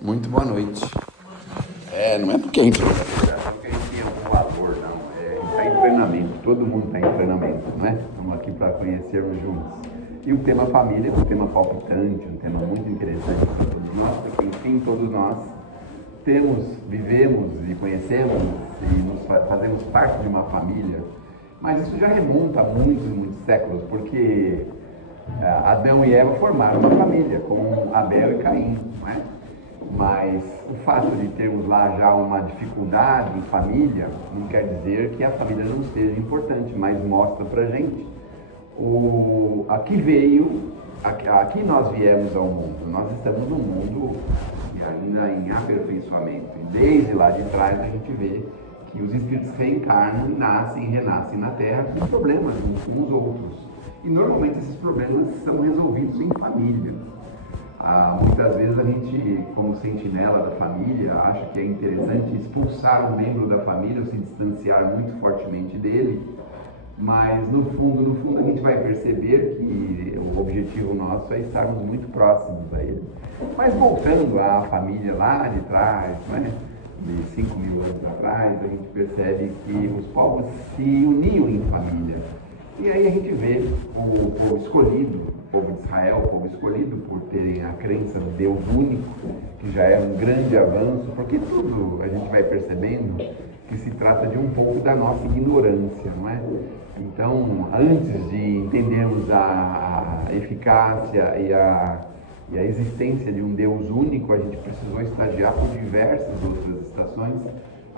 Muito boa noite. Não é porque a gente tem algum valor, não. Está em treinamento, todo mundo está em treinamento, não é? Estamos aqui para conhecermos juntos. E o tema família é um tema palpitante, um tema muito interessante para todos nós, porque enfim, todos nós vivemos e conhecemos e fazemos parte de uma família, mas isso já remonta a muitos séculos, porque Adão e Eva formaram uma família, com Abel e Caim, não é? Mas o fato de termos lá já uma dificuldade em família não quer dizer que a família não seja importante, mas mostra pra gente aqui nós viemos ao mundo. Nós estamos num mundo ainda em aperfeiçoamento. E desde lá de trás a gente vê que os espíritos reencarnam, nascem e renascem na Terra com problemas uns com os outros. E normalmente esses problemas são resolvidos em família. Muitas vezes a gente, como sentinela da família, acha que é interessante expulsar um membro da família ou se distanciar muito fortemente dele, mas no fundo a gente vai perceber que o objetivo nosso é estarmos muito próximos a ele. Mas voltando à família lá de trás, né, de 5.000 anos atrás, a gente percebe que os povos se uniam em família. E aí a gente vê o povo escolhido, o povo de Israel, o povo escolhido por terem a crença no Deus único, que já é um grande avanço, porque tudo a gente vai percebendo que se trata de um pouco da nossa ignorância, não é? Então, antes de entendermos a eficácia e a existência de um Deus único, a gente precisou estagiar por diversas outras estações,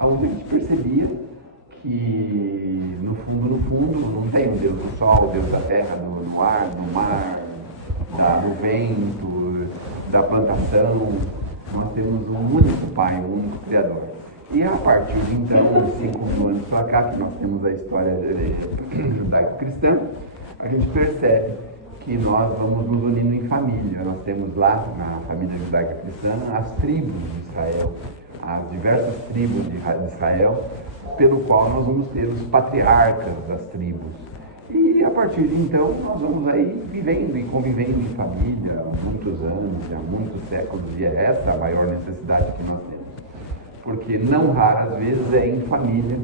onde a gente percebia que no fundo não tem o Deus do sol, o Deus da terra, do ar, do mar, do vento, da plantação. Nós temos um único Pai, um único Criador. E a partir de então, de 5.000 anos para cá, que nós temos a história judaico-cristã, a gente percebe que nós vamos nos unindo em família. Nós temos lá, na família judaico-cristã, as tribos de Israel, as diversas tribos de Israel, pelo qual nós vamos ter os patriarcas das tribos. E a partir de então, nós vamos aí vivendo e convivendo em família há muitos anos, há muitos séculos, e é essa a maior necessidade que nós temos. Porque não raras vezes é em família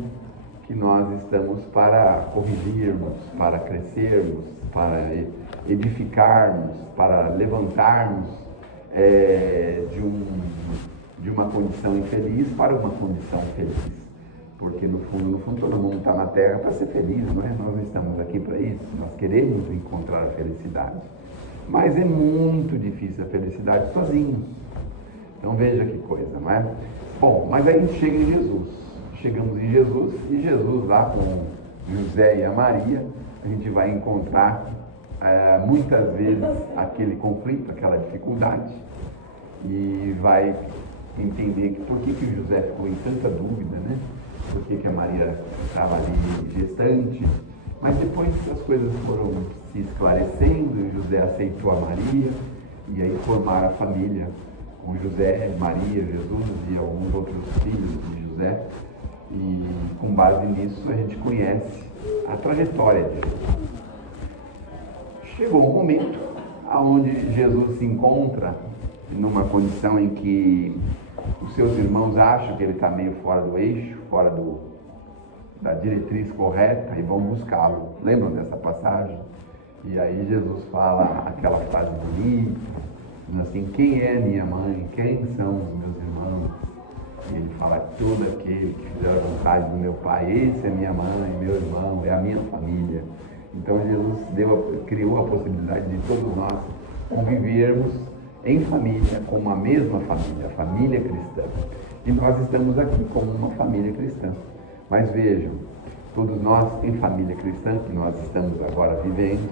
que nós estamos para corrigirmos, para crescermos, para edificarmos, para levantarmos de uma condição infeliz para uma condição feliz. Porque no fundo todo mundo está na Terra para ser feliz, não é? Nós não estamos aqui para isso, nós queremos encontrar a felicidade. Mas é muito difícil a felicidade sozinhos. Então veja que coisa, não é? Bom, mas aí a gente chega em Jesus. Chegamos em Jesus e Jesus lá com José e a Maria, a gente vai encontrar muitas vezes aquele conflito, aquela dificuldade, e vai entender que por que José ficou em tanta dúvida, né? Por que a Maria estava ali gestante, mas depois as coisas foram se esclarecendo, e José aceitou a Maria, e aí formaram a família com José, Maria, Jesus e alguns outros filhos de José, e com base nisso a gente conhece a trajetória de Jesus. Chegou um momento onde Jesus se encontra numa condição em que os seus irmãos acham que ele está meio fora do eixo, fora da diretriz correta, e vão buscá-lo. Lembram dessa passagem? E aí Jesus fala aquela frase bonita, assim: quem é minha mãe? Quem são os meus irmãos? E ele fala: todo aquele que fizer a vontade do meu Pai, esse é minha mãe, meu irmão, é a minha família. Então Jesus criou a possibilidade de todos nós convivermos em família, com uma mesma família, a família cristã. E nós estamos aqui como uma família cristã. Mas vejam, todos nós em família cristã, que nós estamos agora vivendo,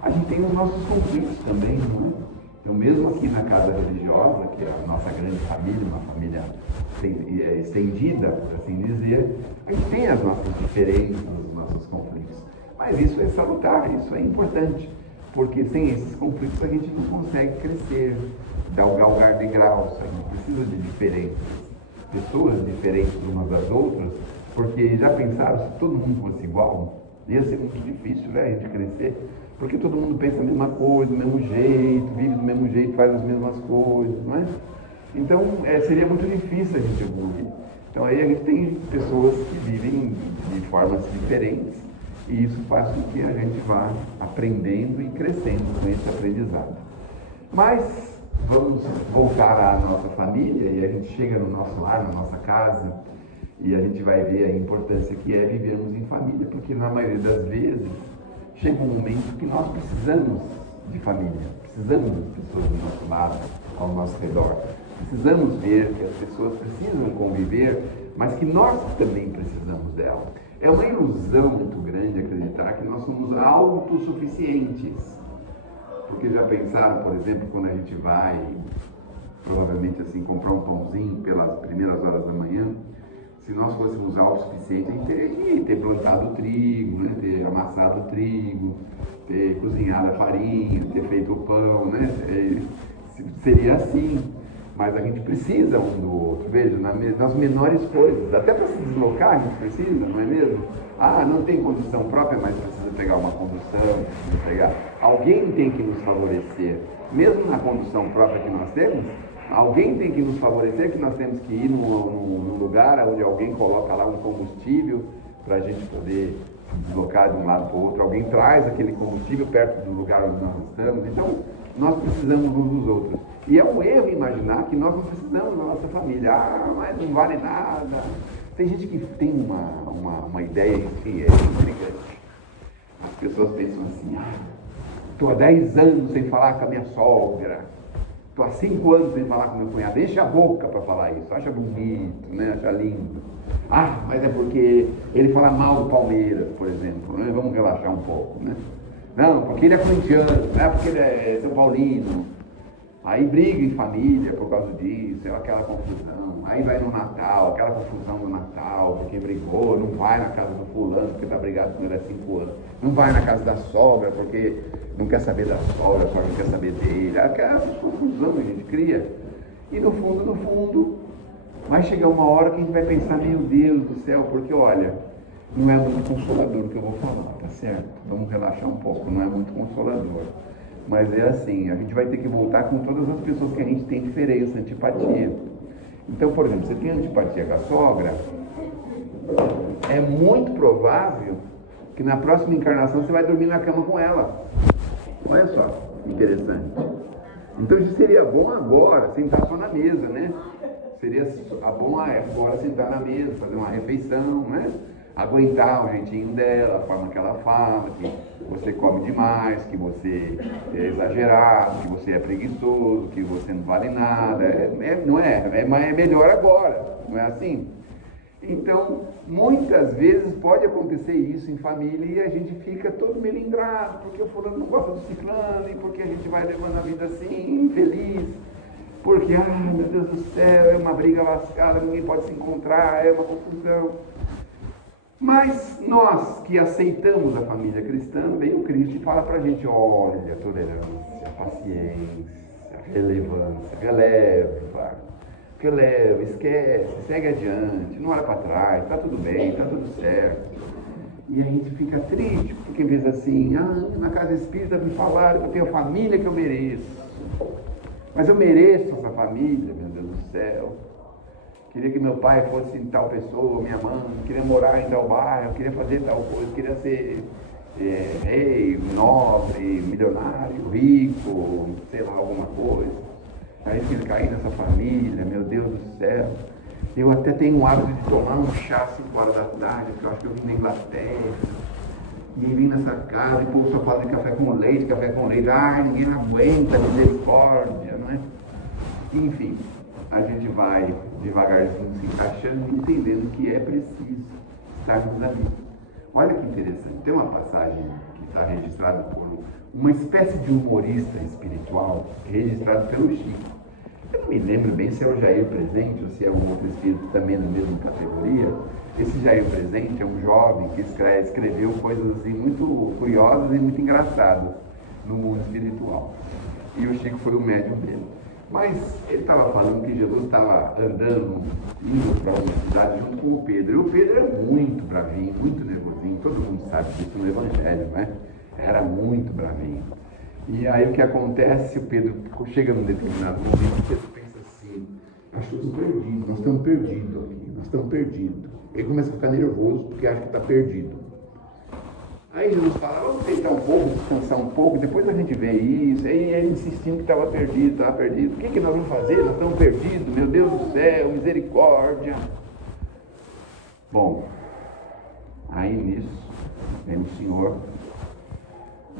a gente tem os nossos conflitos também, não é? Então, mesmo aqui na casa religiosa, que é a nossa grande família, uma família estendida, por assim dizer, a gente tem as nossas diferenças, os nossos conflitos. Mas isso é salutar, isso é importante, porque sem esses conflitos a gente não consegue crescer, galgar degraus, a gente precisa de diferenças, pessoas diferentes umas das outras, porque já pensaram, se todo mundo fosse igual, ia ser muito difícil, né, a gente crescer, porque todo mundo pensa a mesma coisa, do mesmo jeito, vive do mesmo jeito, faz as mesmas coisas, não é? Então, seria muito difícil a gente evoluir. Então, aí a gente tem pessoas que vivem de formas diferentes e isso faz com que a gente vá aprendendo e crescendo com esse aprendizado. Mas, vamos voltar à nossa família e a gente chega no nosso lar, na nossa casa, e a gente vai ver a importância que é vivermos em família, porque na maioria das vezes chega um momento que nós precisamos de família, precisamos das pessoas do nosso lado, ao nosso redor. Precisamos ver que as pessoas precisam conviver, mas que nós também precisamos dela. É uma ilusão muito grande acreditar que nós somos autossuficientes. Porque já pensaram, por exemplo, quando a gente vai, provavelmente assim, comprar um pãozinho pelas primeiras horas da manhã, se nós fôssemos autossuficientes, a gente teria que ter plantado trigo, né? Ter amassado trigo, ter cozinhado a farinha, ter feito o pão, né? Seria assim. Mas a gente precisa um do outro, veja, nas menores coisas, até para se deslocar a gente precisa, não é mesmo? Ah, não tem condução própria, mas precisa pegar uma condução, precisa pegar. Alguém tem que nos favorecer, mesmo na condução própria que nós temos, alguém tem que nos favorecer, que nós temos que ir num lugar onde alguém coloca lá um combustível para a gente poder se deslocar de um lado para o outro, alguém traz aquele combustível perto do lugar onde nós estamos, então nós precisamos uns dos outros. E é um erro imaginar que nós não precisamos da nossa família. Ah, mas não vale nada. Tem gente que tem uma ideia que é intrigante. As pessoas pensam assim, estou há 10 anos sem falar com a minha sogra, estou há 5 anos sem falar com meu cunhado. Enche a boca para falar isso, acha bonito, né? Acha lindo. Ah, mas é porque ele fala mal do Palmeiras, por exemplo, né? Vamos relaxar um pouco, né? Não, porque ele é corintiano, não é porque ele é São Paulino. Aí briga em família por causa disso, é aquela confusão. Aí vai no Natal, aquela confusão do Natal, porque brigou, não vai na casa do fulano, porque está brigado com ele há 5 anos. Não vai na casa da sogra, porque não quer saber da sogra, só não quer saber dele. Aquela confusão que a gente cria. E no fundo, vai chegar uma hora que a gente vai pensar, meu Deus do céu, porque olha, não é muito consolador o que eu vou falar, tá certo? Vamos relaxar um pouco, não é muito consolador. Mas é assim, a gente vai ter que voltar com todas as pessoas que a gente tem diferença, antipatia. Então, por exemplo, você tem antipatia com a sogra, é muito provável que na próxima encarnação você vai dormir na cama com ela. Olha só, interessante. Então, isso seria bom agora, sentar só na mesa, né? Seria bom agora sentar na mesa, fazer uma refeição, né? Aguentar o jeitinho dela, a forma que ela fala, que você come demais, que você é exagerado, que você é preguiçoso, que você não vale nada. Não é? É melhor agora, não é assim? Então, muitas vezes pode acontecer isso em família e a gente fica todo melindrado, porque o fulano não gosta do ciclano, e porque a gente vai levando a vida assim, infeliz. Porque, meu Deus do céu, é uma briga lascada, ninguém pode se encontrar, é uma confusão. Mas nós que aceitamos a família cristã, vem o Cristo e fala pra gente, olha, tolerância, paciência, relevância, releva, esquece, segue adiante, não olha para trás, tá tudo bem, tá tudo certo. E a gente fica triste, porque diz assim, na casa espírita me falaram que eu tenho a família que eu mereço. Mas eu mereço essa família, meu Deus do céu. Queria que meu pai fosse tal pessoa, minha mãe, queria morar em tal bairro, queria fazer tal coisa, queria ser rei, nobre, milionário, rico, sei lá, alguma coisa. Aí ele cair nessa família, meu Deus do céu. Eu até tenho o hábito de tomar um chá às 5 horas da tarde, porque eu acho que eu vim da Inglaterra. E vim nessa casa, e o povo só fala de café com leite. Ninguém aguenta, misericórdia, não é? Enfim, a gente vai devagarzinho se encaixando e entendendo que é preciso estarmos ali. Olha que interessante, tem uma passagem que está registrada por uma espécie de humorista espiritual, registrado pelo Chico. Eu não me lembro bem se é o Jair Presente ou se é um outro espírito também da mesma categoria. Esse Jair Presente é um jovem que escreveu coisas assim, muito curiosas e muito engraçadas no mundo espiritual. E o Chico foi o médium dele. Mas ele estava falando que Jesus estava andando, indo para uma cidade junto com o Pedro. E o Pedro era muito bravinho, muito nervosinho. Todo mundo sabe disso no Evangelho, né? Era muito bravinho. E aí o que acontece? O Pedro chega num determinado momento, o Pedro pensa assim, estamos perdidos, nós estamos perdidos aqui, nós estamos perdidos. Ele começa a ficar nervoso porque acha que está perdido. Aí Jesus fala, vamos deitar um pouco, descansar um pouco, depois a gente vê isso. Aí ele insistindo que estava perdido. O que nós vamos fazer? Nós estamos perdidos, meu Deus do céu, misericórdia. Bom, aí nisso, vem o Senhor,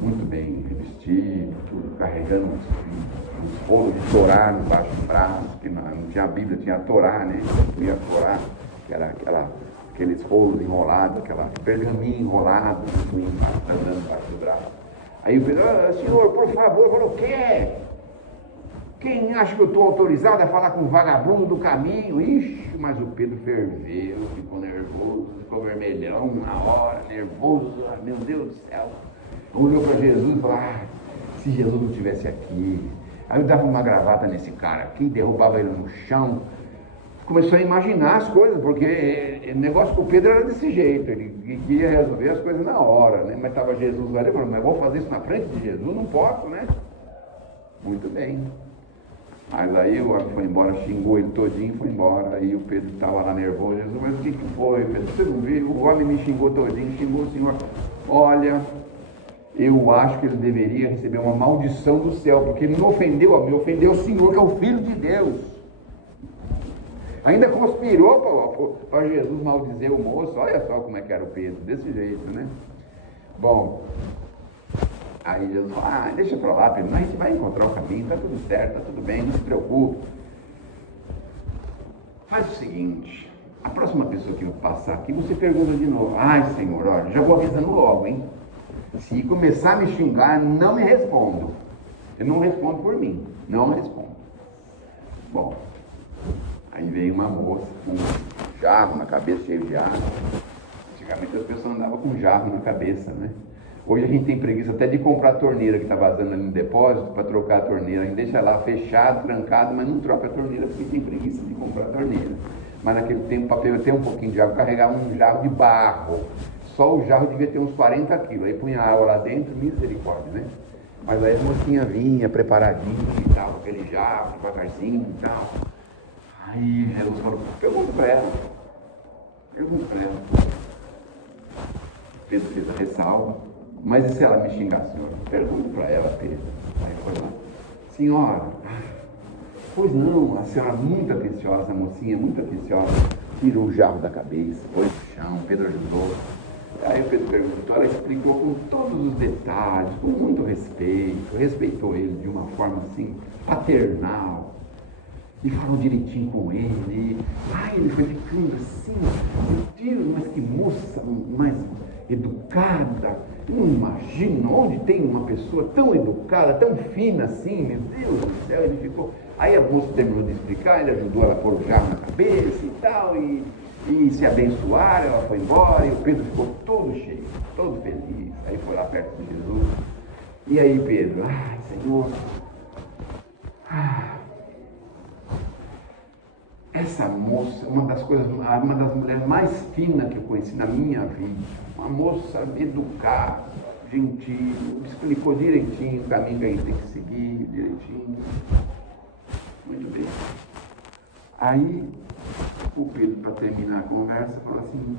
muito bem revestido, tudo, carregando uns rolos de Torá embaixo do braço, que não tinha a Bíblia, tinha a Torá, né? Tinha a Torá, que era aqueles rolos enrolados, aquele pergaminho enrolado, andando embaixo do braço. Aí o Pedro, Senhor, por favor, falou, o quê? Quem acha que eu estou autorizado a falar com o vagabundo do caminho? Ixi, mas o Pedro ferveu, ficou nervoso, ficou vermelhão na hora, nervoso, meu Deus do céu. Olhou para Jesus e falou, se Jesus não estivesse aqui. Aí eu dava uma gravata nesse cara aqui, derrubava ele no chão. Começou a imaginar as coisas, porque o negócio com o Pedro era desse jeito, ele queria resolver as coisas na hora, né? Mas estava Jesus lá, ele falou, mas vou fazer isso na frente de Jesus? Não posso, né? Muito bem. Mas aí o homem foi embora, xingou ele todinho, foi embora. Aí o Pedro estava lá nervoso, Jesus, mas o que foi, Pedro? Você não viu? O homem me xingou todinho, xingou o Senhor. Olha, eu acho que ele deveria receber uma maldição do céu, porque ele não ofendeu a mim, ofendeu o Senhor, que é o Filho de Deus. Ainda conspirou para Jesus maldizer o moço. Olha só como é que era o Pedro, desse jeito, né? Bom, aí Jesus falou, deixa para lá, Pedro, a gente vai encontrar o caminho, está tudo certo, está tudo bem, não se preocupe. Faz o seguinte, a próxima pessoa que eu passar aqui, você pergunta de novo. Senhor, olha, já vou avisando logo, hein? Se começar a me xingar, não me respondo. Eu não respondo por mim, não respondo. Bom, aí veio uma moça com um jarro na cabeça, cheio de água. Antigamente as pessoas andavam com jarro na cabeça, né? Hoje a gente tem preguiça até de comprar a torneira que está vazando ali no depósito para trocar a torneira. A gente deixa lá fechado, trancado, mas não troca a torneira porque tem preguiça de comprar a torneira. Mas naquele tempo, para ter um pouquinho de água, carregava um jarro de barro. Só o jarro devia ter uns 40 quilos. Aí punha a água lá dentro, misericórdia, né? Mas aí a mocinha vinha preparadinha e tal, aquele jarro, devagarzinho e tal. Aí Jesus falou, pergunta para ela. Pedro fez a ressalva. Mas e se ela me xingar, senhor? Pergunta para ela, Pedro. Aí foi lá. Senhora, pois não, a senhora muito atenciosa, a mocinha muito atenciosa, tirou o jarro da cabeça, pôs no chão, Pedro ajudou. Aí o Pedro perguntou, ela explicou com todos os detalhes, com muito respeito, respeitou ele de uma forma assim, paternal. E falou direitinho com ele. Ele foi ficando assim, meu Deus, mas que moça mais educada. Eu não imagino onde tem uma pessoa tão educada, tão fina assim, meu Deus do céu. Ele ficou. Aí a moça terminou de explicar, ele ajudou ela a pôr o jarro na cabeça e tal, e se abençoar, ela foi embora, e o Pedro ficou todo cheio, todo feliz. Aí foi lá perto de Jesus. E aí, Pedro, Senhor, essa moça, uma das mulheres mais finas que eu conheci na minha vida, uma moça educada, gentil, explicou direitinho o caminho que a gente tem que seguir, direitinho. Muito bem. Aí, o Pedro, para terminar a conversa, falou assim,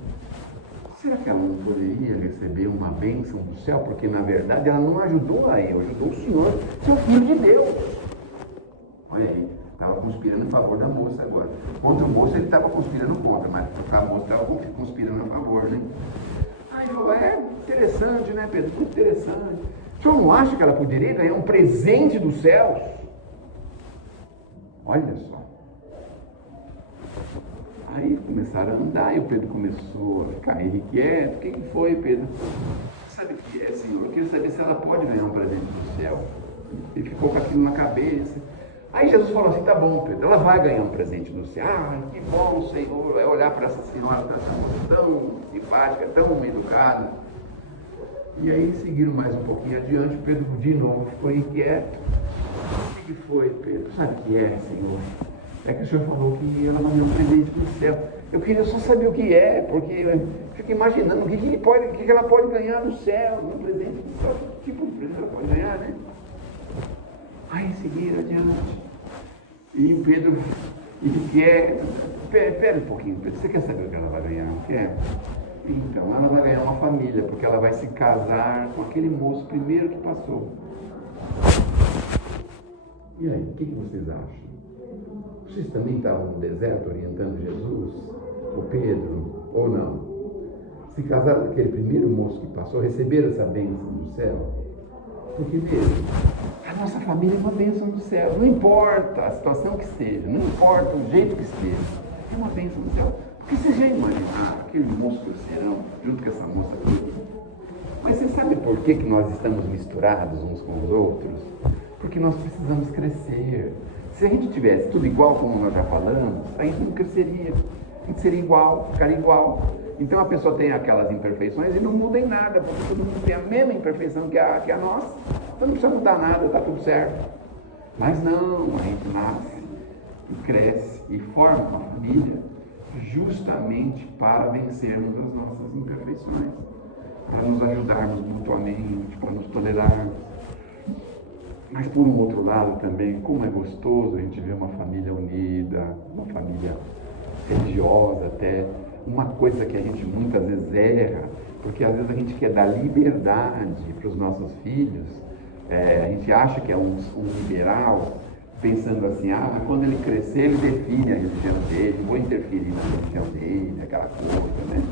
será que ela não poderia receber uma bênção do céu? Porque, na verdade, ela não ajudou a eu, ajudou o Senhor, seu Filho de Deus. Olha aí. Estava conspirando a favor da moça agora. Contra o moço ele estava conspirando contra, mas para a moça estava conspirando a favor, né? Aí ele falou, interessante, né, Pedro? Muito interessante. O senhor não acha que ela poderia ganhar um presente dos céus? Olha só. Aí começaram a andar e o Pedro começou a ficar irrequieto. O que foi, Pedro? Sabe o que é, Senhor? Eu queria saber se ela pode ganhar um presente do céu. Ele ficou com aquilo na cabeça. Aí Jesus falou assim, tá bom, Pedro, ela vai ganhar um presente do céu. Que bom, Senhor, vai olhar para essa senhora, para essa moça tão simpática, tão educada. E aí seguiram mais um pouquinho adiante, Pedro de novo ficou inquieto. O que foi, Pedro? Sabe o que é, Senhor? É que o Senhor falou que ela vai ganhar um presente do céu. Eu queria só saber o que é, porque eu fico imaginando o que ela pode ganhar no céu, um presente do céu. Que tipo de presente ela pode ganhar, né? Aí seguiram adiante. E o Pedro e que quer... Pera um pouquinho, Pedro, você quer saber o que ela vai ganhar? Não quer? Então, ela vai ganhar uma família, porque ela vai se casar com aquele moço primeiro que passou. E aí, o que vocês acham? Vocês também estavam no deserto orientando Jesus, o Pedro, ou não? Se casaram com aquele primeiro moço que passou, receberam essa bênção do céu? Porque mesmo, a nossa família é uma bênção do céu. Não importa a situação que esteja, não importa o jeito que esteja, é uma bênção do céu. Porque você já imaginar aquele moço grosseirão junto com essa moça aqui? Mas você sabe por que nós estamos misturados uns com os outros? Porque nós precisamos crescer. Se a gente tivesse tudo igual, como nós já falamos, a gente não cresceria. A gente seria igual, ficaria igual. Então a pessoa tem aquelas imperfeições e não muda em nada, porque todo mundo tem a mesma imperfeição que a nossa. Então não precisa mudar nada, está tudo certo. Mas não, a gente nasce e cresce e forma uma família justamente para vencermos as nossas imperfeições, para nos ajudarmos mutuamente, para nos tolerarmos. Mas por um outro lado também, como é gostoso a gente ver uma família unida, uma família religiosa até, uma coisa que a gente muitas vezes erra, porque às vezes a gente quer dar liberdade para os nossos filhos, a gente acha que é um liberal, pensando assim, mas quando ele crescer ele define a religião dele, não vou interferir na religião dele, aquela coisa, né?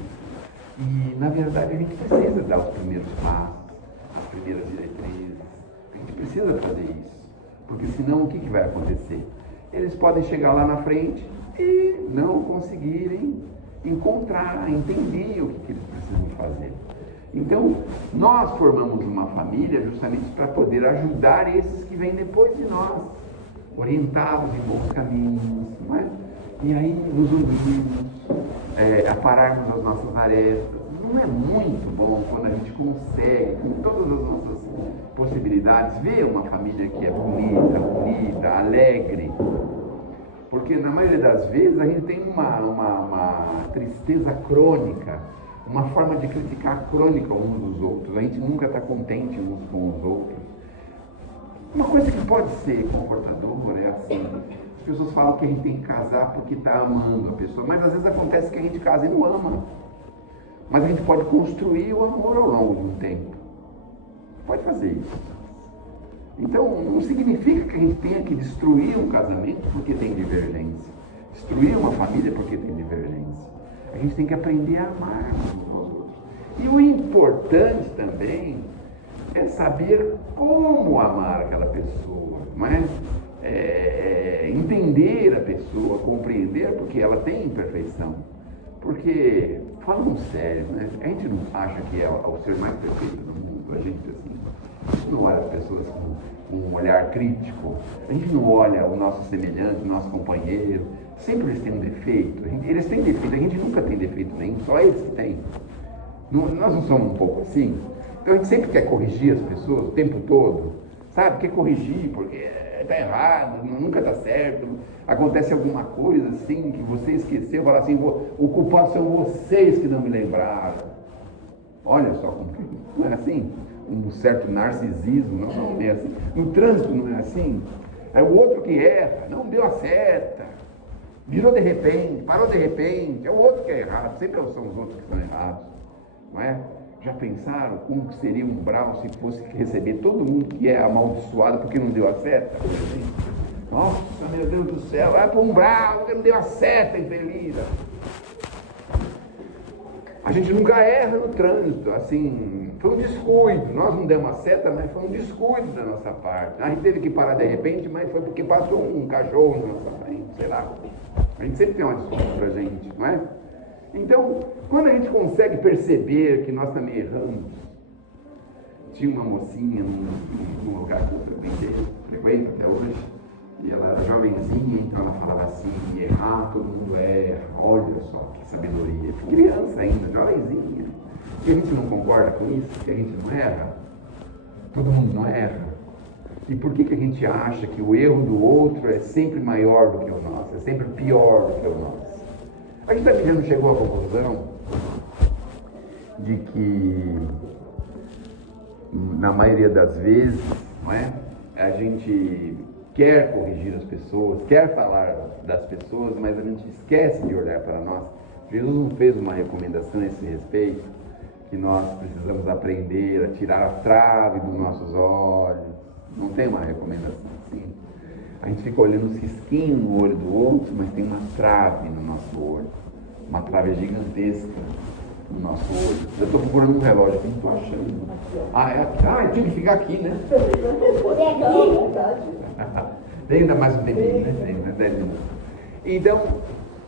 E na verdade a gente precisa dar os primeiros passos, as primeiras diretrizes, a gente precisa fazer isso, porque senão o que vai acontecer? Eles podem chegar lá na frente e não conseguirem encontrar, entender o que eles precisam fazer. Então, nós formamos uma família justamente para poder ajudar esses que vêm depois de nós, orientá-los em bons caminhos, não é? E aí nos unirmos, apararmos as nossas arestas. Não é muito bom quando a gente consegue, com todas as nossas possibilidades, ver uma família que é bonita, unida, alegre. Porque na maioria das vezes a gente tem uma tristeza crônica, uma forma de criticar crônica uns dos outros. A gente nunca está contente uns com os outros. Uma coisa que pode ser confortadora é assim, as pessoas falam que a gente tem que casar porque está amando a pessoa, mas às vezes acontece que a gente casa e não ama. Mas a gente pode construir o amor ao longo de um tempo. Pode fazer isso. Então, não significa que a gente tenha que destruir um casamento porque tem divergência. Destruir uma família porque tem divergência. A gente tem que aprender a amar uns aos outros. E o importante também é saber como amar aquela pessoa, mas entender a pessoa, compreender, porque ela tem imperfeição. Porque, falando sério, né, a gente não acha que é o ser mais perfeito do mundo, a gente assim, não olha as pessoas com um olhar crítico, a gente não olha o nosso semelhante, o nosso companheiro, sempre eles têm um defeito, eles têm defeito, a gente nunca tem defeito nenhum, só eles que têm. Nós não somos um pouco assim? Então a gente sempre quer corrigir as pessoas o tempo todo, sabe? Quer corrigir porque está errado, nunca está certo, acontece alguma coisa assim que você esqueceu, fala assim, o culpado são vocês que não me lembraram. Olha só como que não é assim? Um certo narcisismo, não é assim. No trânsito não é assim. É o outro que erra, não deu a seta, virou de repente, parou de repente, é o outro que é errado, sempre são os outros que estão errados, não é? Já pensaram como seria um umbral se fosse receber todo mundo que é amaldiçoado porque não deu a seta? Nossa, meu Deus do céu, vai para o umbral porque não deu a seta, infeliz. A gente nunca erra no trânsito, assim, foi um descuido, nós não demos a seta, mas foi um descuido da nossa parte. A gente teve que parar de repente, mas foi porque passou um cachorro na nossa frente, sei lá. A gente sempre tem uma desculpa pra gente, não é? Então, quando a gente consegue perceber que nós também erramos, tinha uma mocinha num lugar que eu frequento até hoje, e ela era jovenzinha, então ela falava assim, errar, todo mundo erra, olha só que sabedoria, criança ainda, jovenzinha, e a gente não concorda com isso, que a gente não erra, todo mundo não erra, e por que a gente acha que o erro do outro é sempre maior do que o nosso, é sempre pior do que o nosso? A gente também já não chegou à conclusão de que, na maioria das vezes, não é? A gente quer corrigir as pessoas, quer falar das pessoas, mas a gente esquece de olhar para nós. Jesus não fez uma recomendação a esse respeito, que nós precisamos aprender a tirar a trave dos nossos olhos. Não tem uma recomendação assim. A gente fica olhando um cisquinho no olho do outro, mas tem uma trave no nosso olho. Uma trave gigantesca no nosso olho. Eu estou procurando um relógio, não estou achando. Eu tinha que ficar aqui, né? Tem ainda mais um tempinho, né? Tem, né? 10 minutos. Então,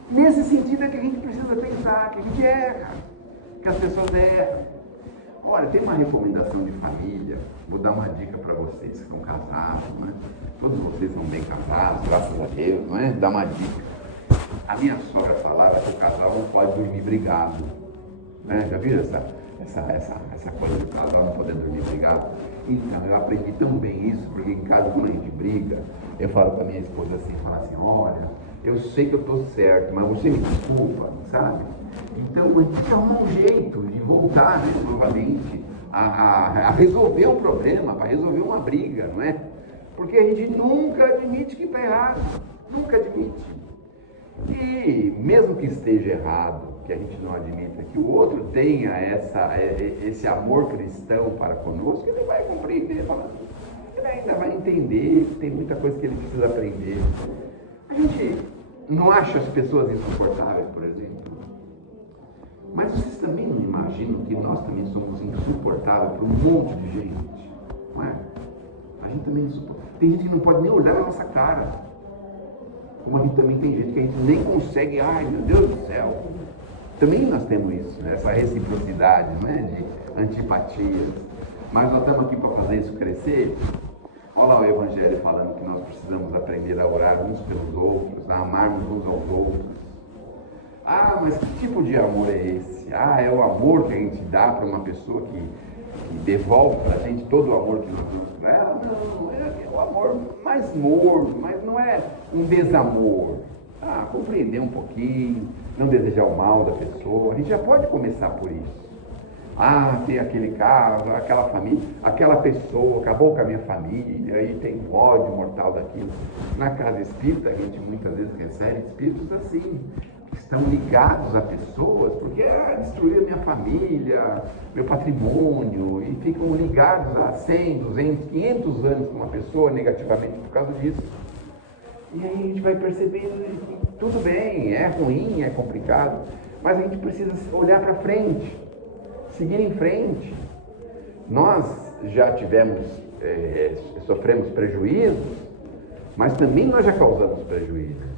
nesse sentido é que a gente precisa pensar, que a gente erra, que as pessoas erram. Olha, tem uma recomendação de família, vou dar uma dica para vocês que estão casados, né? Todos vocês são bem casados, graças a Deus, não é? Dá uma dica. A minha sogra falava que o casal não pode dormir brigado, né? Já viram essa coisa do casal não poder dormir brigado? Então, eu aprendi tão bem isso, porque em casa, quando a gente briga, eu falo para minha esposa assim, olha, eu sei que eu estou certo, mas você me desculpa, sabe? Então, a gente tem que arrumar um jeito de voltar, né, novamente, a resolver um problema, para resolver uma briga, não é? Porque a gente nunca admite que está errado, nunca admite. E mesmo que esteja errado, que a gente não admita que o outro tenha esse amor cristão para conosco, ele vai compreender, ele ainda vai entender que tem muita coisa que ele precisa aprender. A gente não acha as pessoas insuportáveis, por exemplo. Mas vocês também não imaginam que nós também somos insuportáveis para um monte de gente, não é? A gente também é insuportável. Tem gente que não pode nem olhar na nossa cara. Como a gente também tem gente que a gente nem consegue, ai meu Deus do céu. Também nós temos isso, né? Essa reciprocidade, não é? De antipatias. Mas nós estamos aqui para fazer isso crescer. Olha lá o Evangelho falando que nós precisamos aprender a orar uns pelos outros, a amarmos uns aos outros. Mas que tipo de amor é esse? É o amor que a gente dá para uma pessoa que devolve para a gente todo o amor que nós damos para ela? Não, é o amor mais morno, mas não é um desamor. Compreender um pouquinho, não desejar o mal da pessoa. A gente já pode começar por isso. Tem aquele caso, aquela família, aquela pessoa acabou com a minha família, aí tem ódio mortal daquilo. Na casa espírita, a gente muitas vezes recebe espíritos assim, que estão ligados a pessoas, porque destruiu a minha família, meu patrimônio, e ficam ligados a 100, 200, 500 anos com uma pessoa negativamente por causa disso. E aí a gente vai percebendo que tudo bem, é ruim, é complicado, mas a gente precisa olhar para frente, seguir em frente. Nós já sofremos prejuízos, mas também nós já causamos prejuízos.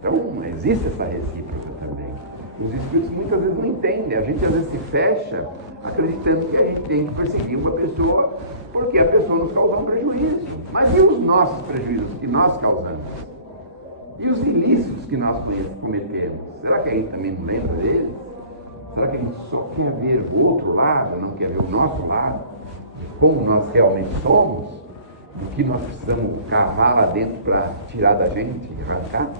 Então, existe essa recíproca também. Os espíritos muitas vezes não entendem. A gente às vezes se fecha acreditando que a gente tem que perseguir uma pessoa porque a pessoa nos causou um prejuízo. Mas e os nossos prejuízos que nós causamos? E os ilícitos que nós cometemos? Será que a gente também não lembra deles? Será que a gente só quer ver o outro lado, não quer ver o nosso lado? De como nós realmente somos? Do que nós precisamos cavar lá dentro para tirar da gente, arrancar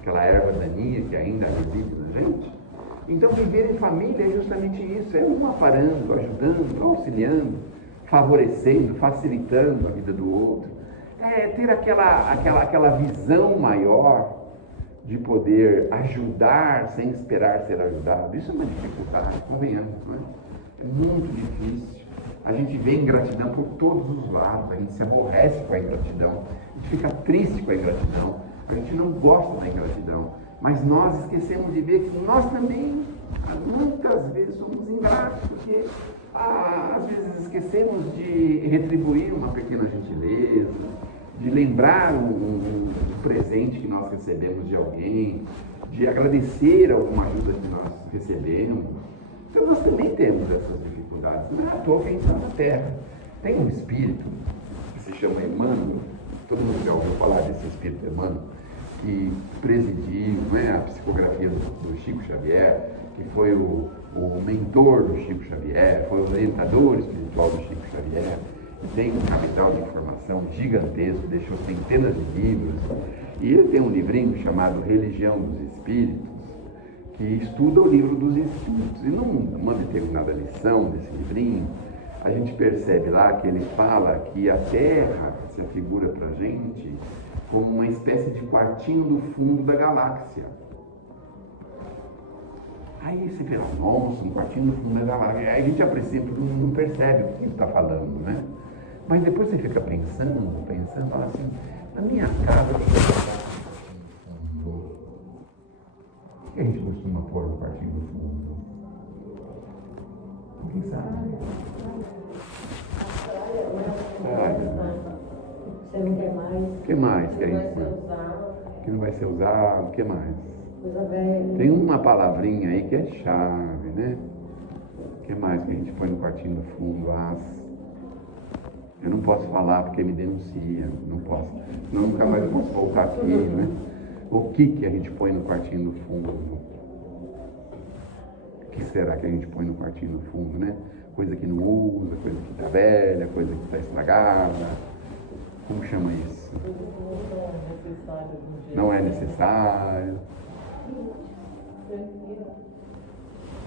aquela erva daninha que ainda reside na gente? Então, viver em família é justamente isso, é um aparando, ajudando, auxiliando, favorecendo, facilitando a vida do outro. É ter aquela visão maior de poder ajudar sem esperar ser ajudado. Isso é uma dificuldade, convenhamos, não é? É muito difícil. A gente vê ingratidão por todos os lados, a gente se aborrece com a ingratidão, a gente fica triste com a ingratidão, a gente não gosta da ingratidão, mas nós esquecemos de ver que nós também, muitas vezes, somos ingratos, porque às vezes esquecemos de retribuir uma pequena gentileza, de lembrar um presente que nós recebemos de alguém, de agradecer alguma ajuda que nós recebemos. Então nós também temos essas dificuldades. Não é à toa que a gente está na Terra. Tem um espírito que se chama Emmanuel, todo mundo já ouviu falar desse espírito Emmanuel, que presidiu, a psicografia do Chico Xavier, que foi o mentor do Chico Xavier, foi o orientador espiritual do Chico Xavier, tem um capital de informação gigantesco, deixou centenas de livros, e ele tem um livrinho chamado Religião dos Espíritos, que estuda o livro dos Espíritos, e numa determinada lição desse livrinho, a gente percebe lá que ele fala que a Terra se afigura para a gente como uma espécie de quartinho do fundo da galáxia. Aí você vê, nossa, um quartinho no fundo da galáxia. Aí a gente a princípio não percebe o que ele está falando, né? Mas depois você fica pensando, fala assim, na minha casa tem um quartinho no fundo. O que a gente costuma pôr no quartinho no fundo? Quem sabe? Você não quer mais. O que mais que a gente põe? Que não vai ser usado, o que mais? Coisa velha. Tem uma palavrinha aí que é chave, né? O que mais que a gente põe no quartinho no fundo? Eu não posso falar porque me denuncia, não posso. Senão nunca mais eu posso voltar aqui, né? O que a gente põe no quartinho no fundo? O que será que a gente põe no quartinho no fundo, né? Coisa que não usa, coisa que está velha, coisa que está estragada. Como chama isso? Não é necessário.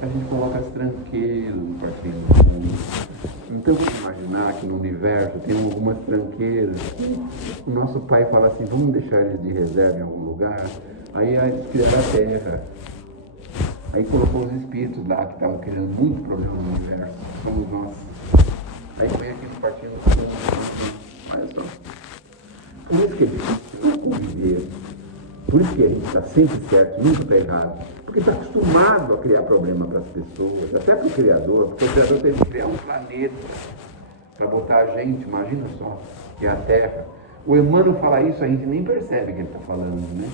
A gente coloca as tranqueiras no quartinho do fundo. Então vamos imaginar que no universo tem algumas tranqueiras. O nosso pai fala assim, vamos deixar eles de reserva em algum lugar. Aí eles criaram a Terra. Aí colocou os espíritos lá que estavam criando muito problema no universo. Somos nós. Aí põe aqui no quartinho do fundo. Olha só. Por isso que é difícil conviver. Por isso que a gente está sempre certo, nunca está errado. Porque está acostumado a criar problema para as pessoas, até para o Criador, porque o Criador teve que criar um planeta para botar a gente, imagina só, que é a Terra. O Emmanuel fala isso, a gente nem percebe que ele está falando, né?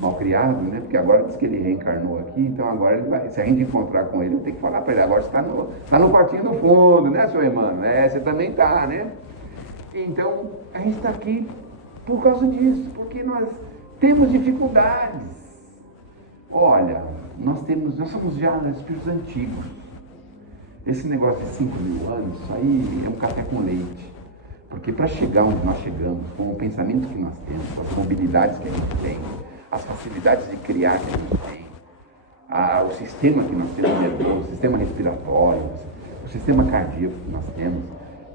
Mal criado, né? Porque agora diz que ele reencarnou aqui, então agora ele vai, se a gente encontrar com ele, eu tenho que falar para ele, agora você está no quartinho do fundo, né, seu Emmanuel? É, você também está, né? Então, a gente está aqui por causa disso, porque nós temos dificuldades. Olha, nós somos já espíritos antigos. Esse negócio de 5.000 anos, isso aí é um café com leite. Porque para chegar onde nós chegamos, com o pensamento que nós temos, com as mobilidades que a gente tem, as facilidades de criar que a gente tem, o sistema que nós temos nervoso, o sistema respiratório, o sistema cardíaco que nós temos,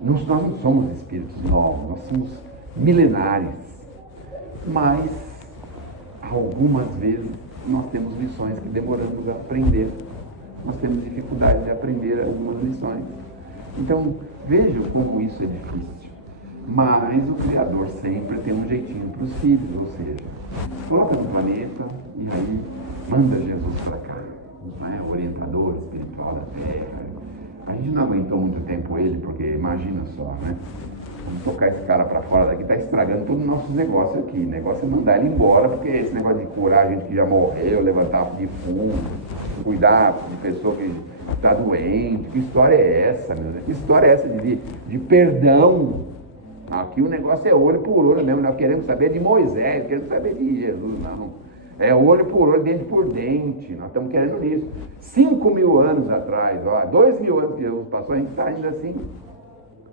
nós não somos espíritos novos, nós somos milenares. Mas, algumas vezes, nós temos lições que demoramos a aprender. Nós temos dificuldade de aprender algumas lições. Então, vejam como isso é difícil. Mas o Criador sempre tem um jeitinho para os filhos, ou seja, coloca no planeta e aí manda Jesus para cá, né? O orientador espiritual da Terra. A gente não aguentou muito tempo ele, porque imagina só, né? Vamos tocar esse cara para fora daqui, está estragando todos os nossos negócios aqui. O negócio é mandar ele embora, porque esse negócio de curar a gente que já morreu, levantar defunto, cuidar de pessoa que está doente, que história é essa, meu Deus? Que história é essa de perdão? Aqui o negócio é olho por olho mesmo, nós queremos saber de Moisés, queremos saber de Jesus, não. É olho por olho, dente por dente, nós estamos querendo nisso. 5.000 anos atrás, 2.000 anos que Jesus passou, a gente está ainda assim.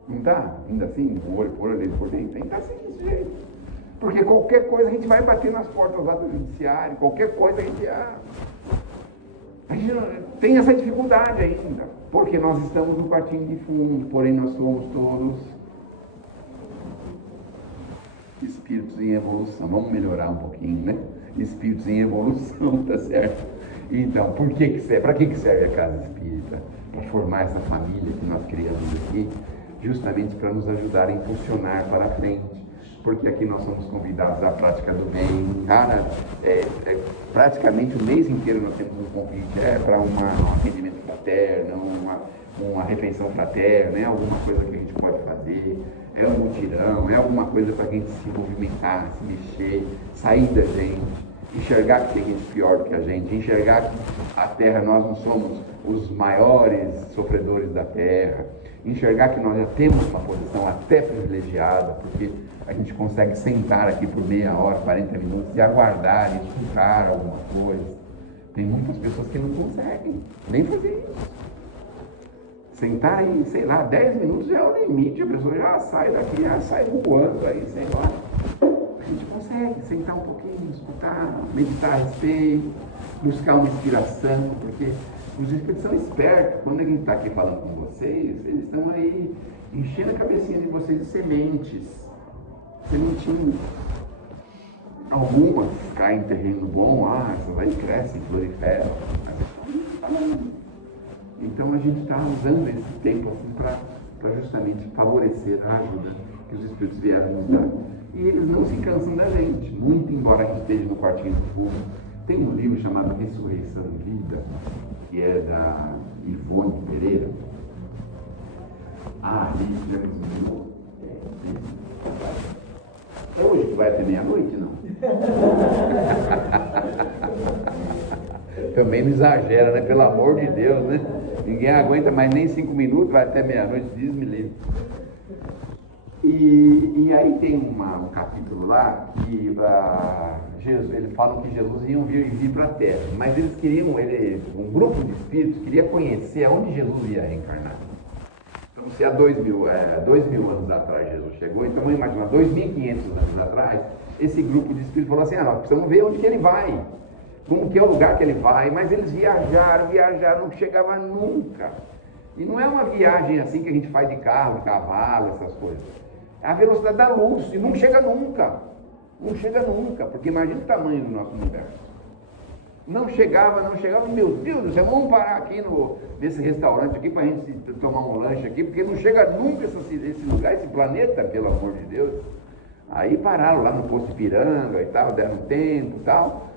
Não está? Ainda assim, olho por olho, dente por dente, ainda assim desse jeito. Porque qualquer coisa a gente vai bater nas portas lá do judiciário, qualquer coisa a gente tem essa dificuldade ainda. Porque nós estamos no quartinho de fundo, porém nós somos todos espíritos em evolução. Vamos melhorar um pouquinho, né? Espíritos em evolução, tá certo? Então, por que serve? Para que serve a casa espírita? Para formar essa família que nós criamos aqui, justamente para nos ajudar a impulsionar para frente. Porque aqui nós somos convidados à prática do bem. Cara, praticamente o mês inteiro nós temos um convite para um atendimento fraterno, uma refeição fraterna, alguma coisa que a gente pode fazer, é um mutirão, é alguma coisa para a gente se movimentar, se mexer, sair da gente, enxergar que tem gente pior do que a gente, enxergar que a Terra, nós não somos os maiores sofredores da Terra, enxergar que nós já temos uma posição até privilegiada, porque a gente consegue sentar aqui por meia hora, 40 minutos e aguardar, e escutar alguma coisa. Tem muitas pessoas que não conseguem nem fazer isso. Sentar aí, sei lá, 10 minutos já é o limite, a pessoa já sai daqui, já sai voando aí, sei lá. A gente consegue sentar um pouquinho, escutar, meditar a respeito, buscar uma inspiração, porque os espíritos são espertos. Quando a gente está aqui falando com vocês, eles estão aí enchendo a cabecinha de vocês de sementinhas. Algumas caem em terreno bom, essas aí crescem, proliferam. Então a gente está usando esse tempo assim, para justamente favorecer a ajuda que os Espíritos vieram nos dar. E eles não se cansam da gente, muito embora a gente esteja no quartinho do fundo. Tem um livro chamado Ressurreição e Vida, que é da Ivone Pereira. Ali já resumiu. É hoje que vai até meia-noite, não? Também não exagera, né? Pelo amor de Deus, né? Ninguém aguenta mais nem 5 minutos, vai até meia-noite, diz-me livre. E aí tem um capítulo lá que eles falam que Jesus ia vir para a Terra, mas eles queriam, um grupo de espíritos queria conhecer aonde Jesus ia reencarnar. Então, se há 2.000 anos atrás Jesus chegou, então vamos imaginar, 2.500 anos atrás, esse grupo de espíritos falou assim, nós precisamos ver onde que ele vai, como que é o lugar que ele vai, mas eles viajaram, não chegava nunca. E não é uma viagem assim que a gente faz de carro, de cavalo, essas coisas. É a velocidade da luz, e não chega nunca, porque imagina o tamanho do nosso universo. Não chegava, meu Deus do céu, vamos parar aqui nesse restaurante aqui para a gente tomar um lanche aqui, porque não chega nunca esse lugar, esse planeta, pelo amor de Deus. Aí pararam lá no posto Ipiranga e tal, deram tempo e tal,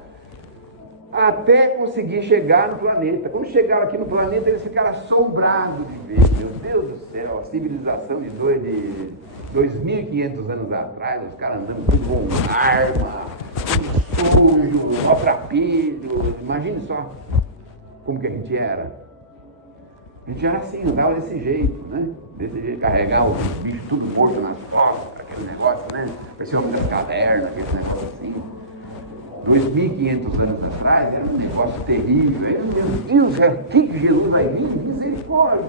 até conseguir chegar no planeta. Quando chegaram aqui no planeta, eles ficaram assombrados de ver, meu Deus do céu, a civilização de 2.500 anos atrás, os caras andando tudo com arma, tudo sujo, maltrapilho. Imagine só como que a gente era. A gente era assim, andava desse jeito, né? Desse jeito, carregar os bichos tudo morto nas costas, aquele negócio, né? Parecia o homem das cavernas, aquele negócio assim. 2.500 anos atrás era um negócio terrível. Meu Deus, o que Jesus vai vir? Misericórdia!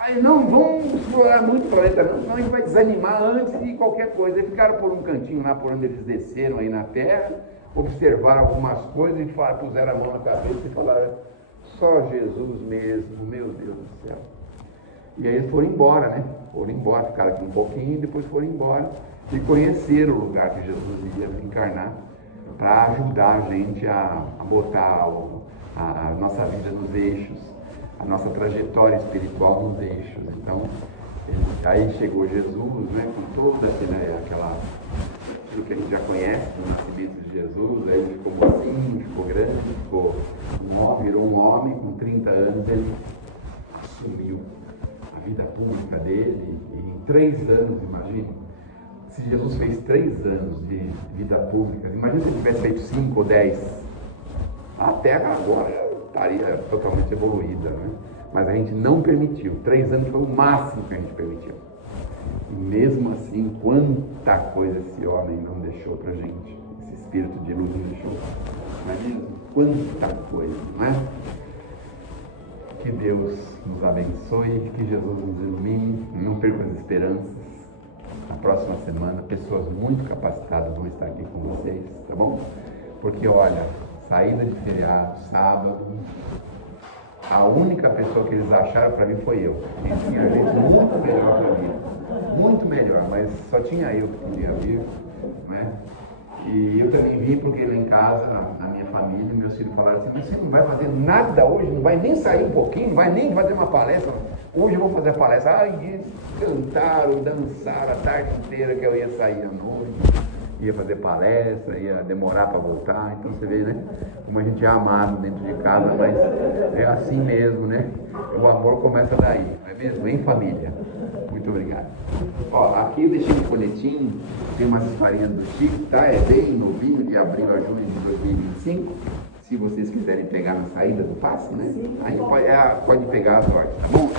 Aí não vão explorar muito o planeta não, senão a gente vai desanimar antes de qualquer coisa. Eles ficaram por um cantinho lá por onde eles desceram aí na Terra, observaram algumas coisas e puseram a mão na cabeça e falaram, só Jesus mesmo, meu Deus do céu. E aí eles foram embora, né? Ficaram aqui um pouquinho e depois foram embora e conheceram o lugar que Jesus ia encarnar para ajudar a gente a botar a nossa vida nos eixos, a nossa trajetória espiritual nos eixos. Então, aí chegou Jesus, né, com toda aquilo que a gente já conhece do nascimento de Jesus. Aí ele ficou mocinho, ficou grande, virou um homem, com 30 anos ele assumiu a vida pública dele, e em 3 anos, imagine, se Jesus fez 3 anos de vida pública, imagina se ele tivesse feito 5 ou 10, a Terra agora estaria totalmente evoluída, né? Mas a gente não permitiu. 3 anos foi o máximo que a gente permitiu. E mesmo assim, quanta coisa esse homem não deixou pra gente, esse espírito de luz não deixou. Imagina quanta coisa, não é? Que Deus nos abençoe, que Jesus nos ilumine, não perca as esperanças. Na próxima semana, pessoas muito capacitadas vão estar aqui com vocês, tá bom? Porque olha, saída de feriado, sábado, a única pessoa que eles acharam para mim foi eu. E tinha gente muito melhor para mim, muito melhor, mas só tinha eu que podia vir, né? E eu também vim porque lá em casa, na minha família, meus filhos falaram assim, mas você não vai fazer nada hoje, não vai nem sair um pouquinho, não vai nem fazer uma palestra. Hoje eu vou fazer a palestra. Eles cantaram, dançaram a tarde inteira que eu ia sair à noite, ia fazer palestra, ia demorar para voltar. Então você vê, né? Como a gente é amado dentro de casa, mas é assim mesmo, né? O amor começa daí, não é mesmo? Em família. Muito obrigado. Ó, aqui eu deixei um folhetinho, tem umas historinhas do Chico, tá? É bem novinho, de abril a julho de 2025. Se vocês quiserem pegar na saída do passe, né? Aí pode pegar a sorte, tá bom?